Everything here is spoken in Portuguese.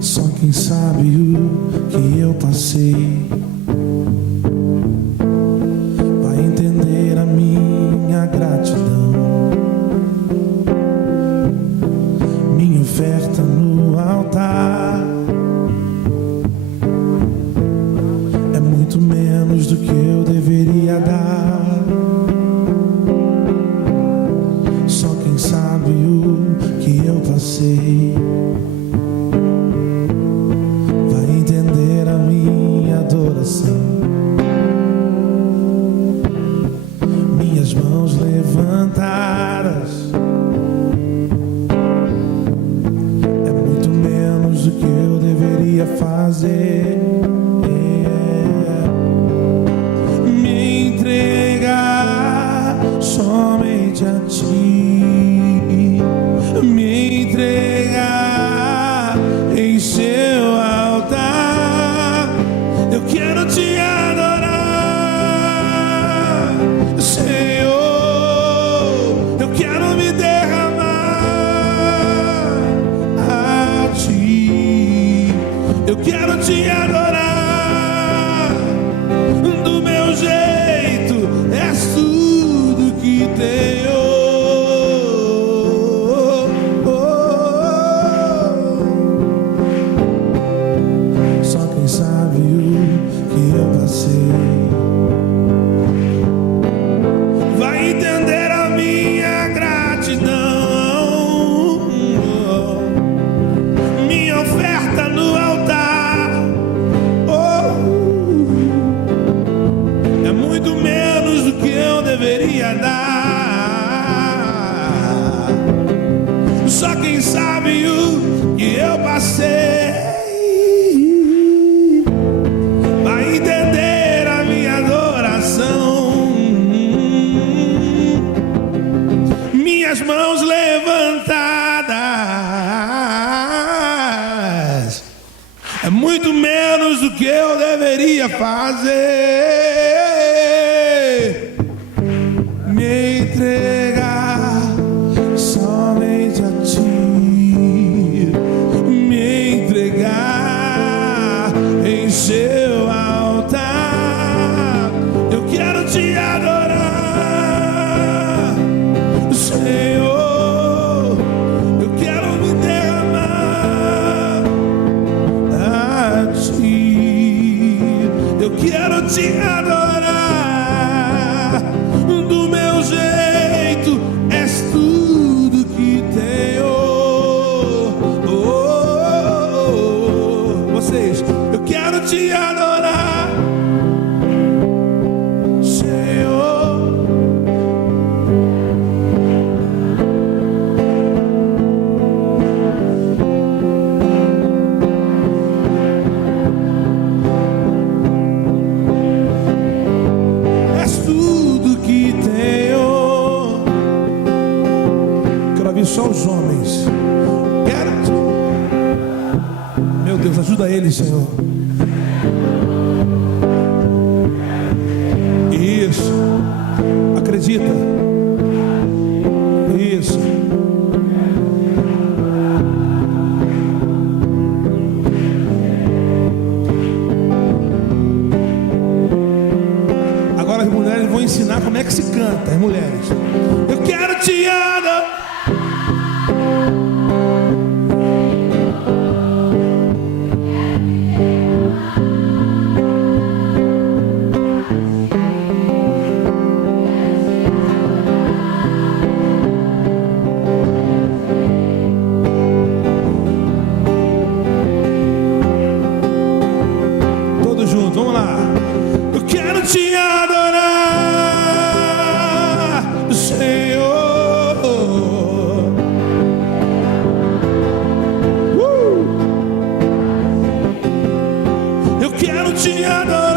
Só quem sabe o que eu passei vai entender a minha gratidão. Minha oferta no altar é muito menos do que eu deveria dar. Só quem sabe o que eu passei vai entender a minha adoração. Minhas mãos levantadas é muito menos do que eu deveria fazer. Me entregar somente a ti, me entregar em seu altar. Eu quero te adorar, Senhor. Eu quero me derramar a ti. Eu quero te adorar do meu jeito. És tudo que tenho. Só quem sabe o que eu passei vai entender a minha gratidão. Minha oferta no altar é muito menos do que eu deveria dar. Só quem sabe o que eu passei vai entender a minha adoração. Minhas mãos levantadas é muito menos do que eu deveria fazer. Me entregar somente a ti, me entregar em seu altar. Eu quero te adorar, Senhor. Eu quero me derramar a ti. Eu quero te adorar do meu jeito. És tudo que tenho. Vocês, eu quero te adorar, Senhor. És tudo que tenho. Quero ouvir só os homens. Quero. Meu Deus, ajuda eles, Senhor. Isso. Acredita. Isso. Agora as mulheres vão ensinar como é que se canta, as mulheres. Eu quero te adorar. Todos juntos, vamos lá. Eu quero te adorar, Senhor. Eu quero te adorar.